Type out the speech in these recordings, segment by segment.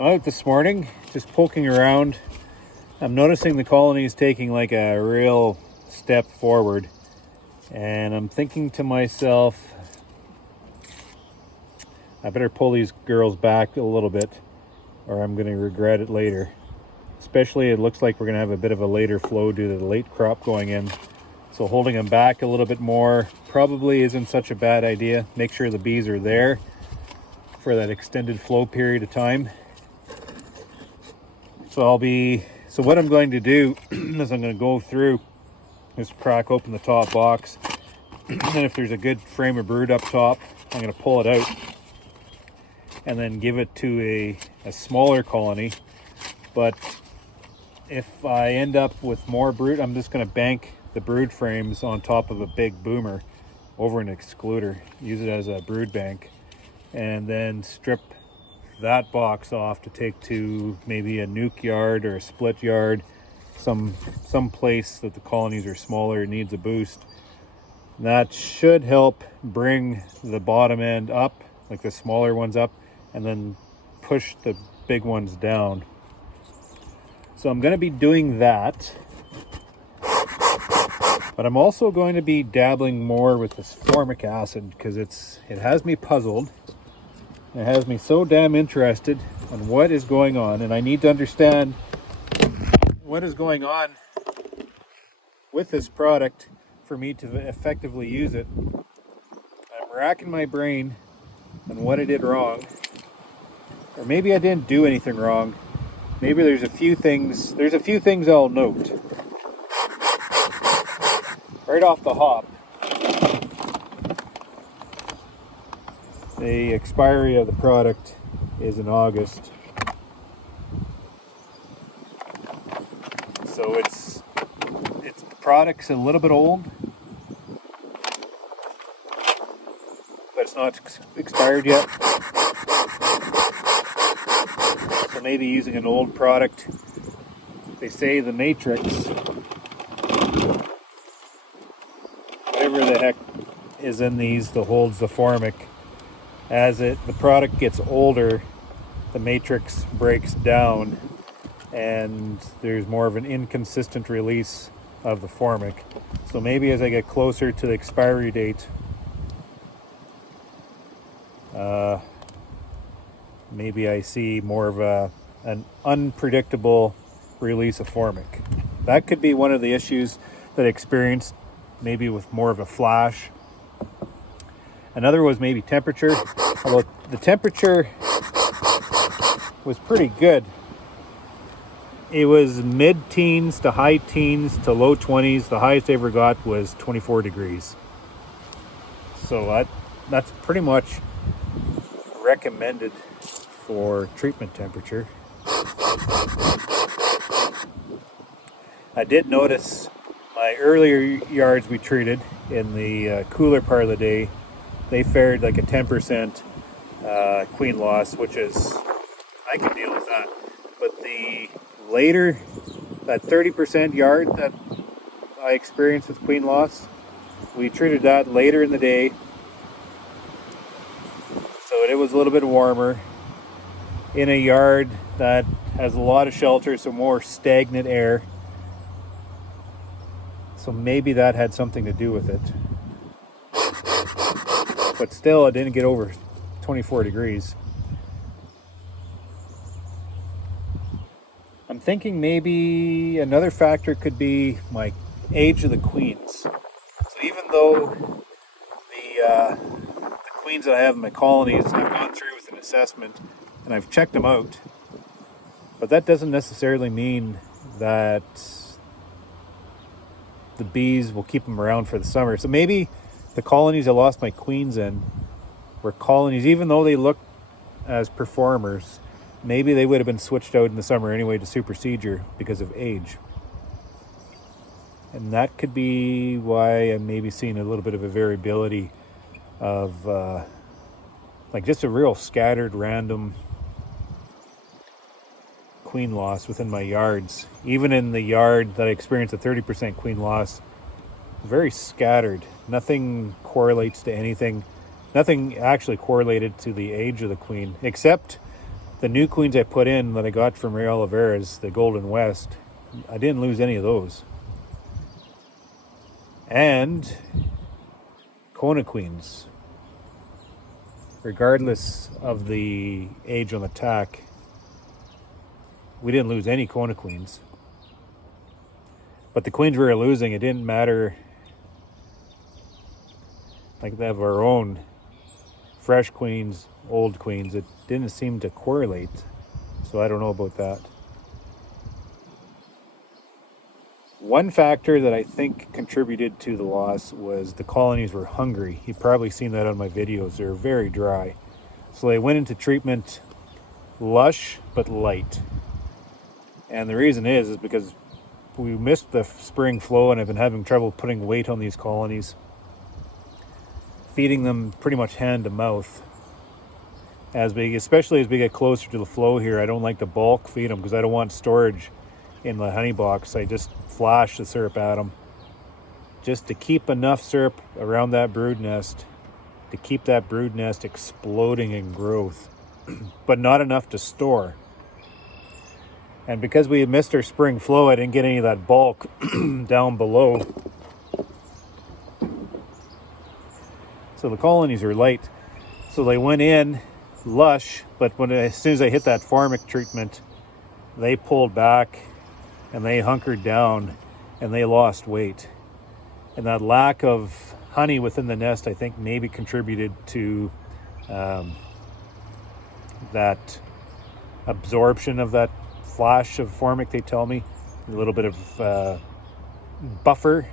I'm out this morning, just poking around. I'm noticing the colony is taking like a real step forward. And I'm thinking to myself, I better pull these girls back a little bit or I'm going to regret it later. Especially it looks like we're going to have a bit of a later flow due to the late crop going in. So holding them back a little bit more probably isn't such a bad idea. Make sure the bees are there for that extended flow period of time. So what I'm going to do is I'm going to go through, just crack open the top box. And if there's a good frame of brood up top, I'm going to pull it out and then give it to a smaller colony. But if I end up with more brood, I'm just going to bank the brood frames on top of a big boomer over an excluder, use it as a brood bank, and then strip that box off to take to maybe a nuke yard or a split yard, some place that the colonies are smaller, needs a boost. That should help bring the bottom end up, like the smaller ones up, and then push the big ones down. So I'm going to be doing that, but I'm also going to be dabbling more with this formic acid because it has me puzzled. It has me so damn interested on what is going on, and I need to understand what is going on with this product for me to effectively use it. I'm racking my brain on what I did wrong, or maybe I didn't do anything wrong. Maybe there's a few things I'll note. Right off the hop, the expiry of the product is in August. So its product's a little bit old, but it's not expired yet. So maybe using an old product. They say the matrix, whatever the heck is in these that holds the formic, as the product gets older, the matrix breaks down and there's more of an inconsistent release of the formic. So maybe as I get closer to the expiry date, maybe I see more of an unpredictable release of formic. That could be one of the issues that I experienced, maybe with more of a flash. Another was maybe temperature. Although the temperature was pretty good. It was mid-teens to high teens to low 20s. The highest I ever got was 24 degrees. So that's pretty much recommended for treatment temperature. I did notice my earlier yards we treated in the cooler part of the day, they fared like a 10% queen loss, which is, I can deal with that. But the later, that 30% yard that I experienced with queen loss, we treated that later in the day. So it was a little bit warmer in a yard that has a lot of shelter, so more stagnant air. So maybe that had something to do with it. But still, it didn't get over 24 degrees. I'm thinking maybe another factor could be my age of the queens. So even though the queens that I have in my colonies, I've gone through with an assessment and I've checked them out, but that doesn't necessarily mean that the bees will keep them around for the summer. So maybe the colonies I lost my queens in were colonies, even though they look as performers, maybe they would have been switched out in the summer anyway to supersedure because of age. And that could be why I'm maybe seeing a little bit of a variability of like just a real scattered random queen loss within my yards. Even in the yard that I experienced a 30% queen loss, very scattered. Nothing correlates to anything. Nothing actually correlated to the age of the queen, except The new queens I put in that I got from Ray Oliveira's, the Golden West, I didn't lose any of those. And Kona queens, regardless of the age on the tack, we didn't lose any Kona queens. But the queens we were losing, it didn't matter. Like they have our own fresh queens, old queens, it didn't seem to correlate. So I don't know about that. One factor that I think contributed to the loss was the colonies were hungry. You've probably seen that on my videos. They're very dry. So they went into treatment lush but light. And the reason is because we missed the spring flow and I've been having trouble putting weight on these colonies. Feeding them pretty much hand to mouth. Especially as we get closer to the flow here, I don't like to bulk feed them because I don't want storage in the honey box. I just flash the syrup at them just to keep enough syrup around that brood nest to keep that brood nest exploding in growth, but not enough to store. And because we had missed our spring flow, I didn't get any of that bulk down below. So the colonies are light. So they went in lush, but as soon as I hit that Formic treatment, they pulled back and they hunkered down and they lost weight. And that lack of honey within the nest, I think, maybe contributed to that absorption of that flash of Formic, they tell me. A little bit of buffer.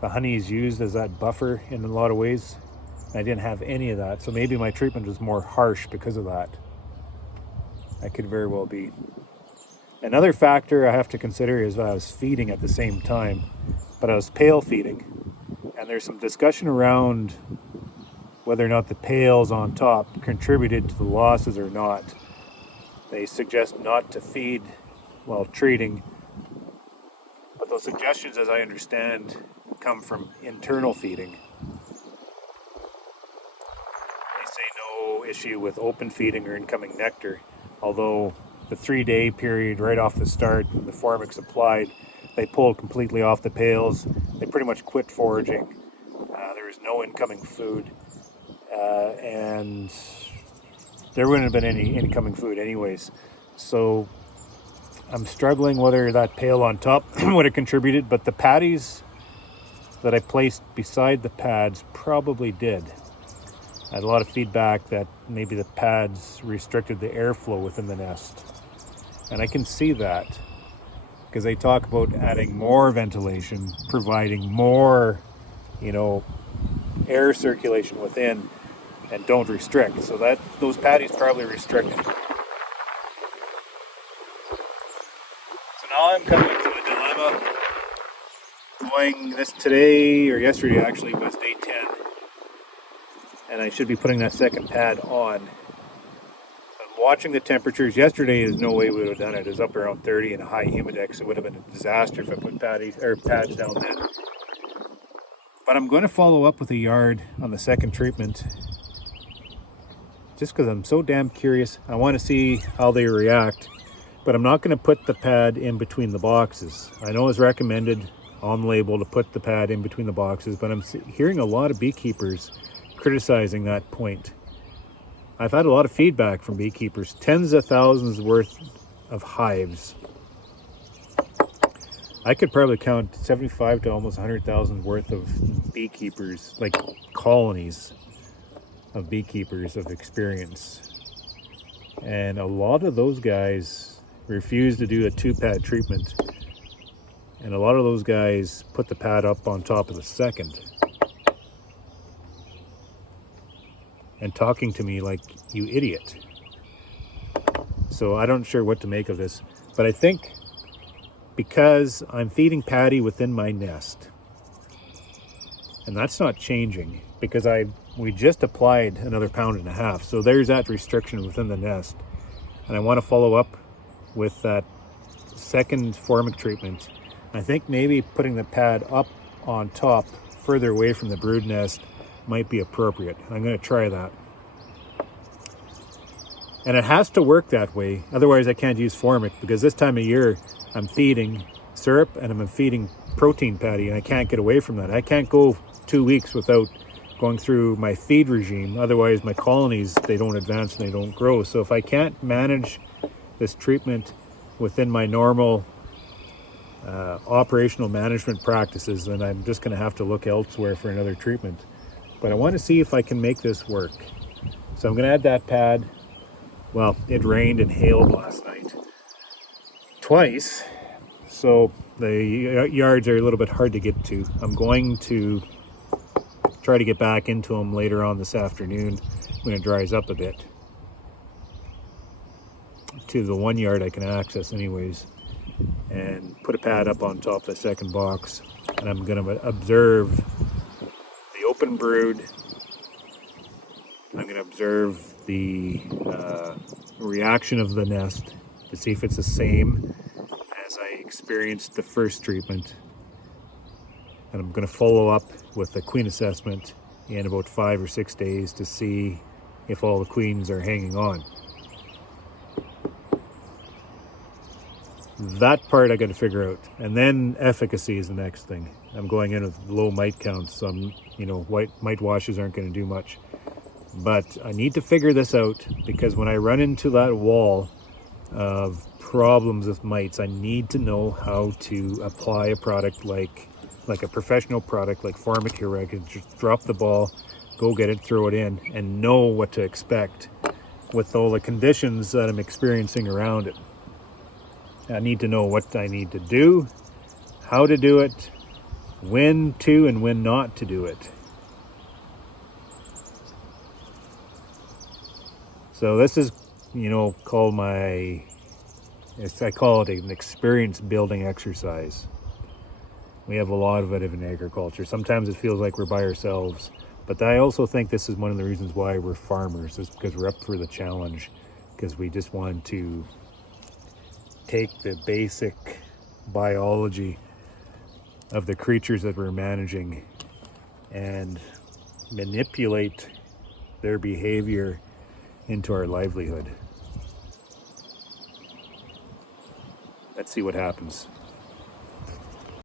The honey is used as that buffer in a lot of ways. I didn't have any of that, so maybe my treatment was more harsh because of that. That could very well be. Another factor I have to consider is I was feeding at the same time, but I was pail feeding. And there's some discussion around whether or not the pails on top contributed to the losses or not. They suggest not to feed while treating, but those suggestions, as I understand, come from internal feeding. No issue with open feeding or incoming nectar, although the 3-day period right off the start, when the Formic's applied, they pulled completely off the pails. They pretty much quit foraging. There was no incoming food, and there wouldn't have been any incoming food anyways. So I'm struggling whether that pail on top would have contributed, but the patties that I placed beside the pads probably did. I had a lot of feedback that maybe the pads restricted the airflow within the nest. And I can see that because they talk about adding more ventilation, providing more, air circulation within, and don't restrict. So that those patties probably restricted. So now I'm coming to a dilemma. Going this today, or yesterday actually, was day 10. And I should be putting that second pad on. I'm watching the temperatures. Yesterday, there's no way we would have done it. It was up around 30 and a high humidex. It would have been a disaster if I put pads down then. But I'm going to follow up with a yard on the second treatment. Just because I'm so damn curious. I want to see how they react. But I'm not going to put the pad in between the boxes. I know it's recommended on the label to put the pad in between the boxes, but I'm hearing a lot of beekeepers criticizing that point. I've had a lot of feedback from beekeepers, tens of thousands worth of hives. I could probably count 75 to almost 100,000 worth of beekeepers, like colonies of beekeepers of experience. And a lot of those guys refuse to do a 2-pad treatment. And a lot of those guys put the pad up on top of the second. And talking to me like, you idiot. So I don't sure what to make of this, but I think because I'm feeding Patty within my nest, and that's not changing because we just applied another 1.5 pounds, so there's that restriction within the nest, and I want to follow up with that second Formic treatment. I think maybe putting the pad up on top further away from the brood nest might be appropriate. I'm going to try that. And it has to work that way. Otherwise, I can't use Formic, because this time of year, I'm feeding syrup and I'm feeding protein patty, and I can't get away from that. I can't go 2 weeks without going through my feed regime. Otherwise, my colonies, they don't advance and they don't grow. So if I can't manage this treatment within my normal operational management practices, then I'm just going to have to look elsewhere for another treatment. But I want to see if I can make this work. So I'm going to add that pad. Well, it rained and hailed last night twice, so the yards are a little bit hard to get to. I'm going to try to get back into them later on this afternoon when it dries up a bit. To the 1 yard I can access anyways, and put a pad up on top of the second box, and I'm going to observe the open brood. I'm going to observe the reaction of the nest to see if it's the same as I experienced the first treatment. And I'm going to follow up with the queen assessment in about 5 or 6 days to see if all the queens are hanging on. That part I got to figure out. And then efficacy is the next thing. I'm going in with low mite counts, so white mite washes aren't going to do much. But I need to figure this out, because when I run into that wall of problems with mites, I need to know how to apply a product like a professional product like Formic here, where I can just drop the ball, go get it, throw it in, and know what to expect with all the conditions that I'm experiencing around it. I need to know what I need to do, how to do it, when to and when not to do it. So this is, called I call it an experience building exercise. We have a lot of it in agriculture. Sometimes it feels like we're by ourselves, but I also think this is one of the reasons why we're farmers, is because we're up for the challenge, because we just want to take the basic biology of the creatures that we're managing and manipulate their behavior into our livelihood. Let's see what happens.